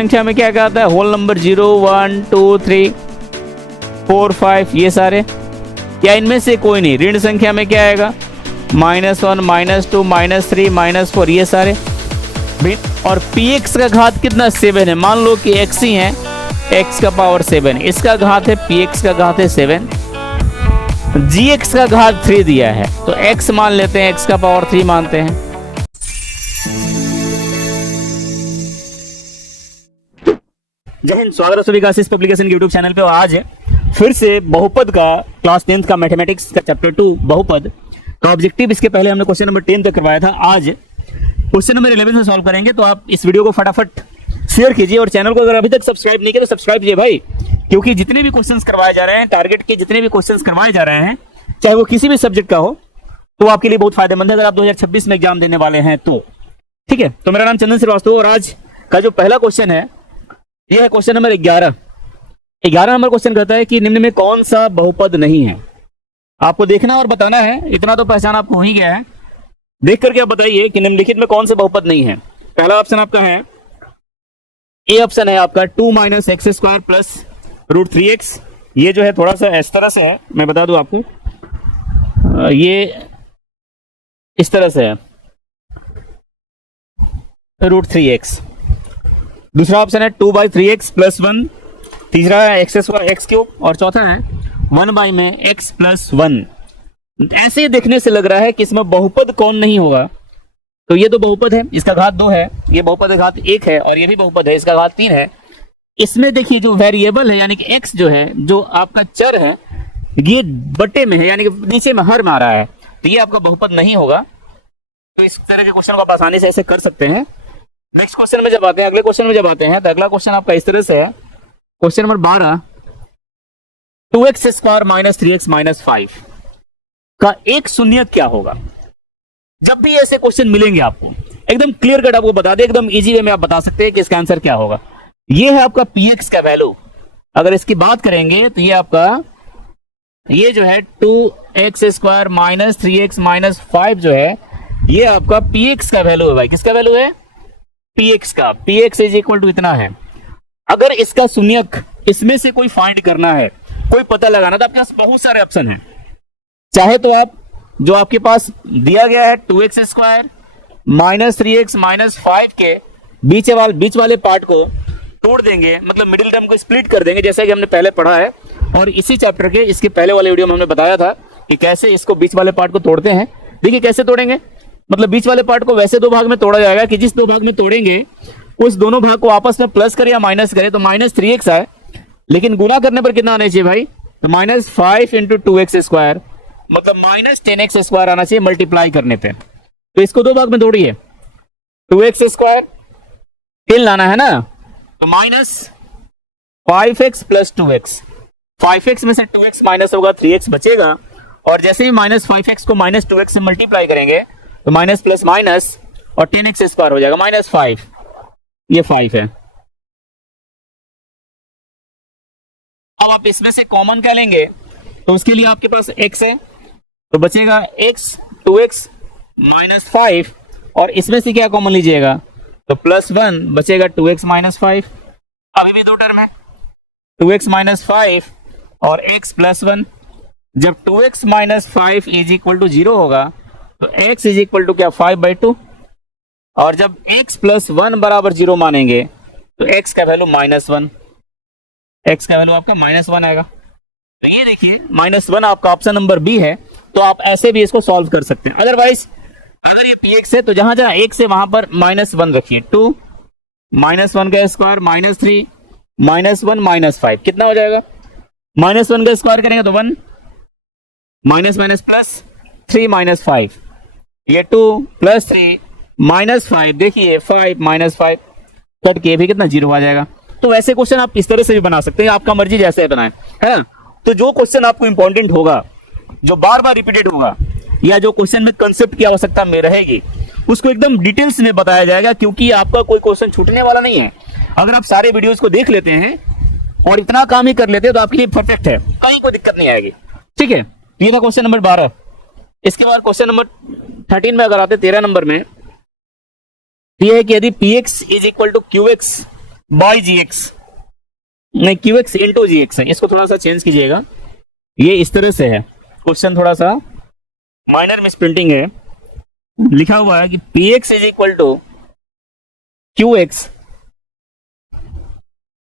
संख्या में क्या क्या आता है, होल नंबर 0 1 2 3 4 5 ये सारे, या इनमें से कोई नहीं। ऋण संख्या में क्या आएगा, -1 -2 -3 -4 ये सारे। और px का घात कितना, 7 है। मान लो कि x ही है, x का पावर 7, इसका घात है px का घात है 7, gx का घात 3 दिया है, तो x मान लेते हैं, x का पावर 3 मानते हैं। जय हिंद, स्वागत है सभी का आशीष पब्लिकेशन के यूट्यूब चैनल पे। आज फिर से बहुपद का क्लास 10th का मैथमेटिक्स का चैप्टर 2 बहुपद का ऑब्जेक्टिव, इसके पहले हमने क्वेश्चन नंबर 10 तक करवाया था। आज क्वेश्चन नंबर 11 से सॉल्व करेंगे। तो आप इस वीडियो को फटाफट शेयर कीजिए और चैनल को अगर अभी तक सब्सक्राइब नहीं किया तो सब्सक्राइब कीजिए भाई, क्योंकि जितने भी क्वेश्चंस करवाए जा रहे हैं, टारगेट के जितने भी क्वेश्चंस करवाए जा रहे हैं, चाहे वो किसी भी सब्जेक्ट का हो, तो आपके लिए बहुत फायदेमंद है अगर आप 2026 में एग्जाम देने वाले हैं तो। ठीक है, तो मेरा नाम चंदन श्रीवास्तव और आज का जो पहला क्वेश्चन है यह है क्वेश्चन नंबर 11। 11 नंबर क्वेश्चन कहता है कि निम्न में कौन सा बहुपद नहीं है। आपको देखना और बताना है, इतना तो पहचान आपको हो ही गया है। देख करके आप बताइए कि निम्नलिखित में कौन सा बहुपद नहीं है। पहला ऑप्शन आपका है, ए ऑप्शन है आपका 2 - x² प्लस √3x। ये जो है थोड़ा सा इस तरह से है, मैं बता दूं आपको, ये इस तरह से है √3x। दूसरा ऑप्शन है 2/3x + 1। तीसरा है x³ और चौथा है 1 में x + 1। ऐसे देखने से लग रहा है कि इसमें बहुपद कौन नहीं होगा, तो ये तो बहुपद है, इसका घात 2 है, ये बहुपद का घात 1 है, और ये भी बहुपद है, इसका घात 3 है। इसमें देखिए जो वेरिएबल है यानी कि x जो है, जो आपका चर है, ये बटे में है यानी कि नीचे में हर में आ रहा है, तो ये आपका बहुपद नहीं होगा। तो इस तरह के क्वेश्चन को आप आसानी से ऐसे कर सकते हैं। नेक्स्ट क्वेश्चन में जब आते हैं, अगले क्वेश्चन में जब आते हैं, तो अगला क्वेश्चन आपका इस तरह से है, क्वेश्चन नंबर 12, 2x² - 3x - 5 का एक शून्य क्या होगा। जब भी ऐसे क्वेश्चन मिलेंगे आपको एकदम क्लियर कट आपको बता दे, एकदम इजी वे में आप बता सकते हैं कि इसका आंसर क्या होगा। ये है आपका px का वैल्यू। अगर इसकी बात करेंगे तो ये आपका, ये जो है 2x² - 3x - 5 जो है, ये आपका px का वैल्यू है भाई। किसका वैल्यू है, px का। px = इतना है। अगर इसका शून्यक इसमें से कोई फाइंड करना है, कोई पता लगाना, तो आपके पास बहुत सारे ऑप्शन हैं। चाहे तो आप जो आपके पास दिया गया है 2x² - 3x - 5 के बीच वाले पार्ट को तोड़ देंगे, मतलब मिडिल टर्म को स्प्लिट कर देंगे, जैसा कि हमने पहले पढ़ा है। और इसी चैप्टर के इसके पहले वाले वीडियो में हमने बताया था कि कैसे इसको बीच वाले पार्ट को तोड़ते हैं। देखिए कैसे तोड़ेंगे, मतलब बीच वाले पार्ट को वैसे दो भाग में तोड़ा जाएगा कि जिस दो भाग में तोड़ेंगे उस दोनों भाग को आपस में प्लस करे या माइनस करे, तो -3x आए, लेकिन गुना करने पर कितना आना चाहिए भाई, तो -5 × 2x², मतलब -10x² आना चाहिए मल्टीप्लाई करने पे। तो इसको दो भाग में तोड़िए, 2x² 10 लाना है ना, तो -5x + 2x। 5x में से 2x माइनस होगा, 3x बचेगा, और जैसे ही -5x को -2x से मल्टीप्लाई करेंगे तो माइनस प्लस माइनस और 10x² हो जाएगा, -5, ये 5 है। अब आप इसमें से कॉमन क्या लेंगे, तो उसके लिए आपके पास x है, तो बचेगा x 2x - 5, और इसमें से क्या कॉमन लीजिएगा, तो +1 बचेगा 2x - 5। अभी भी दो टर्म है, 2x - 5 और x + 1। जब 2x - 5 = 0 होगा तो x = क्या, 5/2, और जब x + 1 = 0 मानेंगे तो x का वैल्यू -1, x का वैल्यू आपका -1 आएगा। तो ये देखिए -1 आपका ऑप्शन नंबर बी है। तो आप ऐसे भी इसको सॉल्व कर सकते हैं। अदरवाइज अगर ये px है तो जहां जहां x है वहां पर -1 रखिए, 2 - 1 का स्क्वायर -3 -1 -5 कितना हो जाएगा, -1 का स्क्वायर करेंगे तो 1, माइनस प्लस 3 -5, ये 2 + 3 -5, देखिए 5 -5 कट के भी कितना 0 आ जाएगा। तो वैसे क्वेश्चन आप इस तरह से भी बना सकते हैं, आपका मर्जी जैसे बनाए, है ना। तो जो क्वेश्चन आपको इंपॉर्टेंट होगा, जो बार बार रिपीटेड होगा, या जो क्वेश्चन में कंसेप्ट की आवश्यकता में रहेगी, उसको एकदम डिटेल्स में बताया जाएगा, क्योंकि आपका कोई क्वेश्चन छूटने वाला नहीं है। अगर आप सारे वीडियोस को देख लेते हैं और इतना काम ही कर लेते हैं तो आपके लिए परफेक्ट है, कहीं कोई दिक्कत नहीं आएगी। ठीक है, ये था क्वेश्चन नंबर 12। इसके बाद क्वेश्चन नंबर 13 में अगर आते 13 नंबर में, ये है कि यदि px = qx by G X, नहीं Q X into G X है, इसको थोड़ा सा चेंज कीजिएगा, ये इस तरह से है क्वेश्चन, थोड़ा सा माइनर मिसप्रिंटिंग है, लिखा हुआ है कि P X is equal to Q X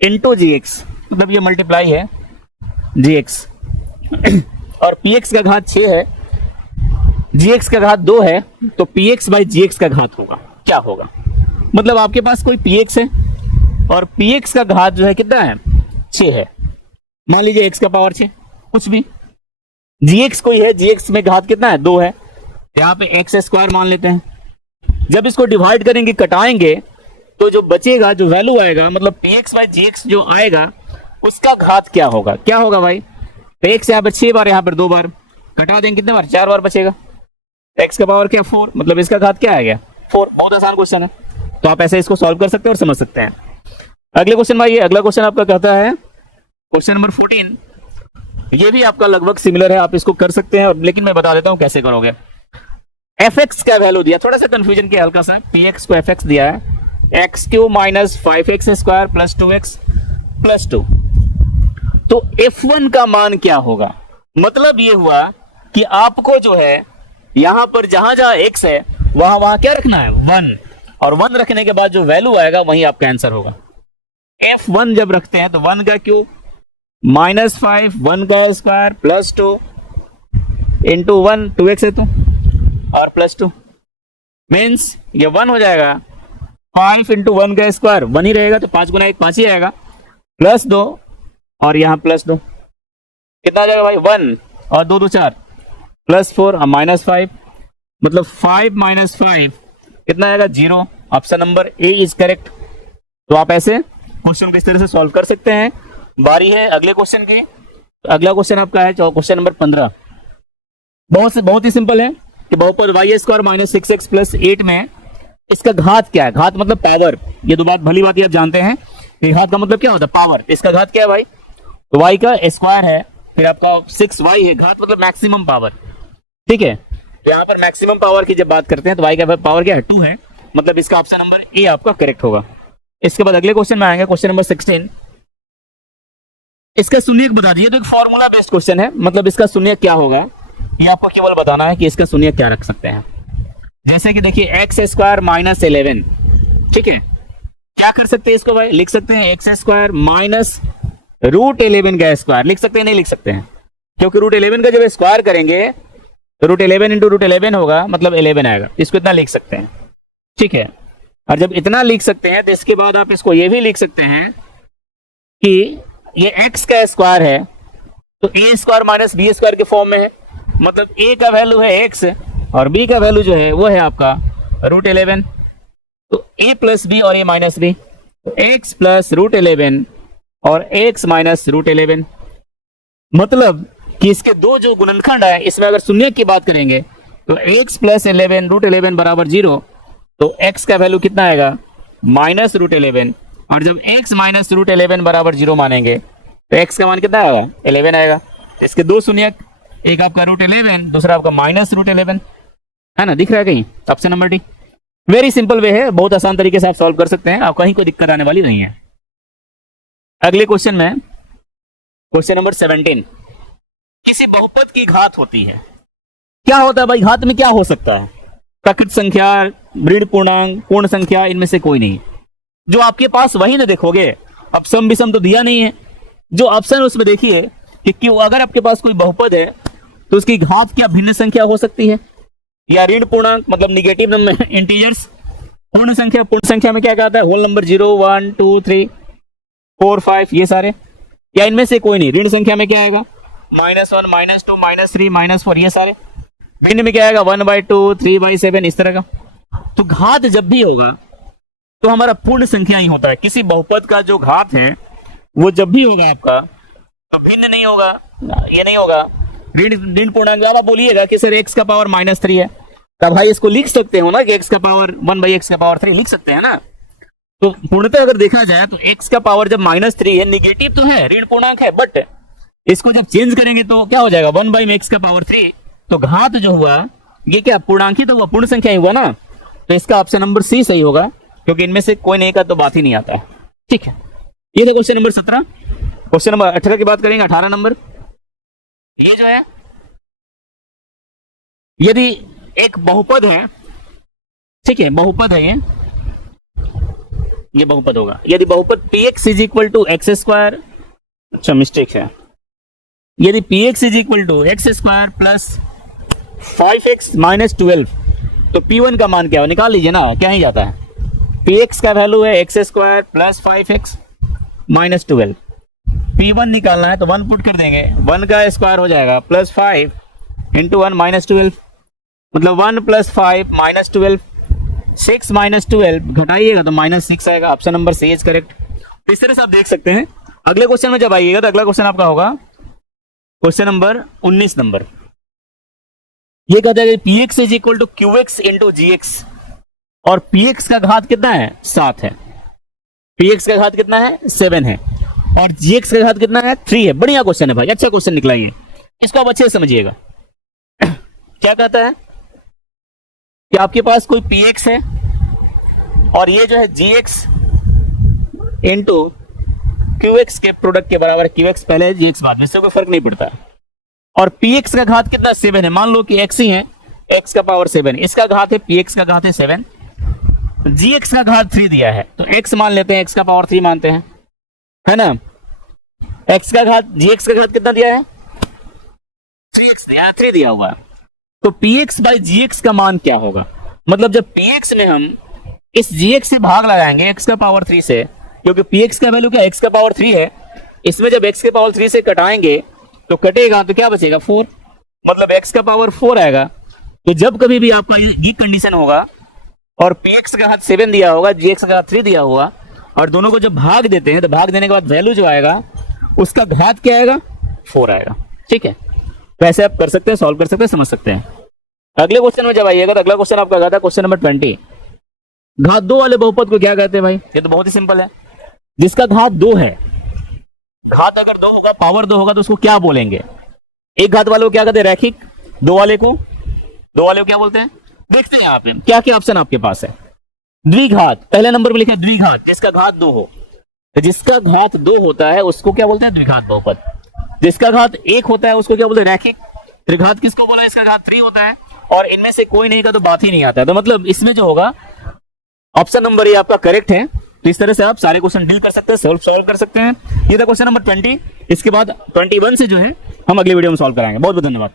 into G X, मतलब ये मल्टीप्लाई है जी एक्स और पी एक्स का घात 6 है, जी एक्स का घात 2 है, तो P X by G X का घात होगा, क्या होगा? मतलब आपके पास कोई पी एक्स है और पी एक्स का घात जो है कितना है, 6 है, मान लीजिए एक्स का पावर 6 कुछ भी, जी एक्स कोई है, जी एक्स में घात कितना है, 2 है, यहाँ पे एक्स स्क्वायर मान लेते हैं, जब इसको डिवाइड करेंगे कटाएंगे तो जो बचेगा, जो वैल्यू आएगा, मतलब P X by G X जो आएगा उसका घात क्या होगा, क्या होगा भाई? तो एक्स यहाँ पर 6 बार, यहाँ पर 2 बार, कटा देंगे कितने बार, 4 बार बचेगा, एक्स का पावर क्या 4, मतलब इसका घात क्या आ गया 4। बहुत आसान क्वेश्चन है, तो आप ऐसे इसको सॉल्व कर सकते हैं और समझ सकते हैं। अगले क्वेश्चन में आइए, अगला क्वेश्चन आपका कहता है क्वेश्चन नंबर 14, ये भी आपका लगभग सिमिलर है, आप इसको कर सकते हैं, लेकिन मैं बता देता हूं कैसे करोगे। एफ एक्स का वैल्यू दिया, थोड़ा सा कंफ्यूजन किया हल्का सा, पी एक्स को एफ एक्स दिया है, x Q minus 5x square plus 2x plus 2, तो F1 का मान क्या होगा? मतलब ये हुआ कि आपको जो है यहां पर जहां जहां x है वहां वहां क्या रखना है, 1, और 1 रखने के बाद जो वैल्यू आएगा वही आपका आंसर होगा। F1 जब रखते हैं तो 1 का क्यूब माइनस 5, 1 का स्क्वायर प्लस 2 इंटू 1, 2x है तो, और प्लस 2 मीन्स ये 1 हो जाएगा, 5 इंटू 1 का स्क्वायर 1 ही रहेगा, तो 5 गुना 1 5 ही आएगा, प्लस 2 और यहाँ प्लस 2 कितना आ जाएगा भाई, 1 और 2 2 4 प्लस 4 और माइनस 5, मतलब 5 माइनस 5 कितना आएगा 0। Option number A is correct. तो आप ऐसे क्वेश्चन को इस तरह से सॉल्व कर सकते हैं। बारी है अगले क्वेश्चन की। अगला क्वेश्चन आपका है क्वेश्चन नंबर 15। बहुत ही सिंपल है कि बहुपद Y square minus 6x plus 8 में इसका घात क्या है। घात मतलब पावर, ये दो बात भली बात आप जानते हैं। घात का मतलब क्या होता है, पावर। इसका घात क्या है भाई, तो y का स्क्वायर है, फिर आपका 6y है। घात मतलब मैक्सिमम पावर, ठीक है। तो यहाँ पर मैक्सिमम पावर की जब बात करते हैं तो y का पावर क्या है, 2 है, मतलब इसका ऑप्शन नंबर ए आपका करेक्ट होगा। इसके बाद अगले क्वेश्चन में आएंगे, क्वेश्चन नंबर 16। इसका शून्यक बता दीजिए। तो एक फॉर्मूला बेस्ड क्वेश्चन है, मतलब इसका शून्यक क्या होगा ये आपको केवल बताना है कि इसका शून्यक क्या रख सकते हैं। जैसे कि देखिए एक्स स्क्वायर माइनस 11, ठीक है। क्या कर सकते हैं इसको भाई, लिख सकते हैं एक्स स्क्वायर माइनस रूट 11 का स्क्वायर। लिख सकते हैं, नहीं लिख सकते हैं, क्योंकि रूट 11 का जब स्क्वायर करेंगे तो रूट 11 इंटू रूट 11 होगा, मतलब 11 आएगा। इसको इतना लिख सकते हैं, ठीक है। और जब इतना लिख सकते हैं तो इसके बाद आप इसको ये भी लिख सकते हैं कि ये x का स्क्वायर है तो ए स्क्वायर माइनस बी स्क्वायर के फॉर्म में है, मतलब a का वैल्यू है x और b का वैल्यू जो है वो है आपका रूट 11। तो a प्लस बी और a माइनस बी, तो x प्लस रूट 11 और x माइनस रूट 11, मतलब कि इसके दो जो गुणनखंड है इसमें अगर शून्य की बात करेंगे तो x प्लस 11 रूट 11 बराबर 0, तो x का वैल्यू कितना आएगा माइनस रूट 11, और जब x माइनस रूट 11 बराबर 0 मानेंगे तो x का मान कितना आएगा 11 आएगा। तो इसके दो शून्यक, एक आपका रूट 11, दूसरा आपका माइनस रूट 11, है ना, दिख रहा है कहीं, option number D. Very simple way है, बहुत आसान तरीके से आप सॉल्व कर सकते हैं, आप कहीं कोई दिक्कत आने वाली नहीं है। अगले क्वेश्चन में क्वेश्चन नंबर 17, किसी बहुपद की घात होती है। क्या होता है भाई, घात में क्या हो सकता है, प्रकृत संख्या, ऋण पूर्णांक, पूर्ण संख्या, इनमें से कोई नहीं। जो आपके पास वही ना देखोगे, अब सम विषम तो दिया नहीं है, जो ऑप्शन उसमें देखिए कि क्यों अगर आपके पास कोई बहुपद है तो उसकी घात क्या भिन्न संख्या हो सकती है, या ऋण पूर्णांक मतलब निगेटिव नंबर इंटीजर्स, पूर्ण संख्या में क्या कहता है होल नंबर 0 1 2 3 4 5 ये सारे, या इनमें से कोई नहीं। ऋण संख्या में क्या आएगा -1 -2 -3 -4 ये सारे। भिन्न में क्या आएगा 1/2 3/7 इस तरह का। तो घात जब भी होगा तो हमारा पूर्ण संख्या ही होता है। किसी बहुपद का जो घात है वो जब भी होगा आपका तो भिन्न नहीं होगा, ये नहीं होगा ऋण पूर्णांक। आप बोलिएगा कि सर x का पावर -3 है, तब भाई इसको लिख सकते हो ना कि x का पावर 1/x का पावर 3 लिख सकते हैं ना। तो पूर्णतः अगर देखा जाए तो x का पावर जब -3 है, निगेटिव तो है, ऋण पूर्णांक है, बट इसको जब चेंज करेंगे तो क्या हो जाएगा 1/x का पावर 3। तो घात जो हुआ ये क्या पूर्णांक ही तो हुआ, पूर्ण संख्या ही हुआ ना। तो इसका ऑप्शन नंबर सी सही होगा, क्योंकि इनमें से कोई नहीं का तो बात ही नहीं आता है। ठीक है, ये था क्वेश्चन नंबर 17। क्वेश्चन नंबर 18 की बात करेंगे, 18 नंबर। ये जो है, यदि एक बहुपद है, ठीक है, बहुपद है ये बहुपद होगा। यदि बहुपद px is equal to X square, अच्छा मिस्टेक है, यदि px is equal to X square plus 5x minus 12, तो p1 का मान क्या हो, निकाल लीजिए ना, क्या ही जाता है। px का वैल्यू है x square plus 5x minus 12, p1 निकालना है तो 1 पुट कर देंगे, 1 का स्क्वायर हो जाएगा प्लस 5 इंटू 1 माइनस 12, मतलब 1 प्लस 5 माइनस 12, 6 माइनस 12 घटाइएगा तो माइनस 6 आएगा। Option number C is correct. तो इस तरह से आप देख सकते हैं। अगले क्वेश्चन में जब आइएगा तो अगला क्वेश्चन आपका होगा क्वेश्चन नंबर 19 नंबर। ये कहता है कि px is equal to qx into gx, और px का घात कितना है, 7 है, px का घात कितना है, 7 है, और gx का घात कितना है, 3 है। बढ़िया क्वेश्चन है भाई, अच्छा क्वेश्चन निकला ये, इसको आप अच्छे से समझिएगा। क्या कहता है कि आपके पास कोई px है और ये जो है gx इंटू qx के प्रोडक्ट के बराबर, qx पहले है gx बाद में, इससे कोई फर्क नहीं पड़ता। और px का घात कितना, 7 है। मान लो कि x ही है, x का पावर 7, इसका घात है, px का घात है 7, gx का घात 3 दिया है, तो x मान लेते हैं, x का पावर 3 मानते हैं, है ना। x का घात, gx का घात कितना दिया है, 3 दिया हुआ है। तो px बाई gx का मान क्या होगा, मतलब जब px में हम इस gx से भाग लगाएंगे x का पावर 3 से, क्योंकि px का वैल्यू क्या, x का पावर 3 है, इसमें जब x के पावर 3 से कटाएंगे तो कटेगा तो क्या बचेगा, 4, मतलब x का पावर 4 आएगा। तो जब कभी भी आपका ये कंडीशन होगा और px का घात 7 दिया होगा, gx का घात 3 दिया होगा, और दोनों को जब भाग देते हैं तो भाग देने के बाद वैल्यू जो आएगा उसका घात क्या आएगा, 4 आएगा। ठीक है, वैसे आप कर सकते हैं, सॉल्व कर सकते हैं, समझ सकते हैं। अगले क्वेश्चन में जब आइएगा तो अगला क्वेश्चन आपका आता है क्वेश्चन नंबर 20। घात 2 वाले बहुपद को क्या कहते हैं भाई, ये तो बहुत ही सिंपल है। जिसका घात 2 है, घात अगर 2 होगा, पावर 2 होगा, तो उसको क्या बोलेंगे, एक घात वाले को क्या कहते हैं, रैखिक, दो वाले को क्या बोलते हैं। देखते हैं यहाँ पे क्या क्या ऑप्शन आपके पास है। द्विघात, पहले नंबर पे लिखा है द्विघात, जिसका घात 2 हो, तो जिसका घात 2 होता है उसको क्या बोलते हैं, द्विघात बहुपद। जिसका घात 1 होता है उसको क्या बोलते हैं, रैखिक। त्रिघात किसको बोला, इसका घात 3 होता है, और इनमें से कोई नहीं का तो बात ही नहीं आता है। तो मतलब इसमें जो होगा ऑप्शन नंबर ये आपका करेक्ट है। तो इस तरह से आप सारे क्वेश्चन डील कर सकते हैं, सॉल्व कर सकते हैं। ये था क्वेश्चन नंबर 20। इसके बाद 21 से जो है हम अगले वीडियो में सॉल्व कराएंगे। बहुत बहुत धन्यवाद।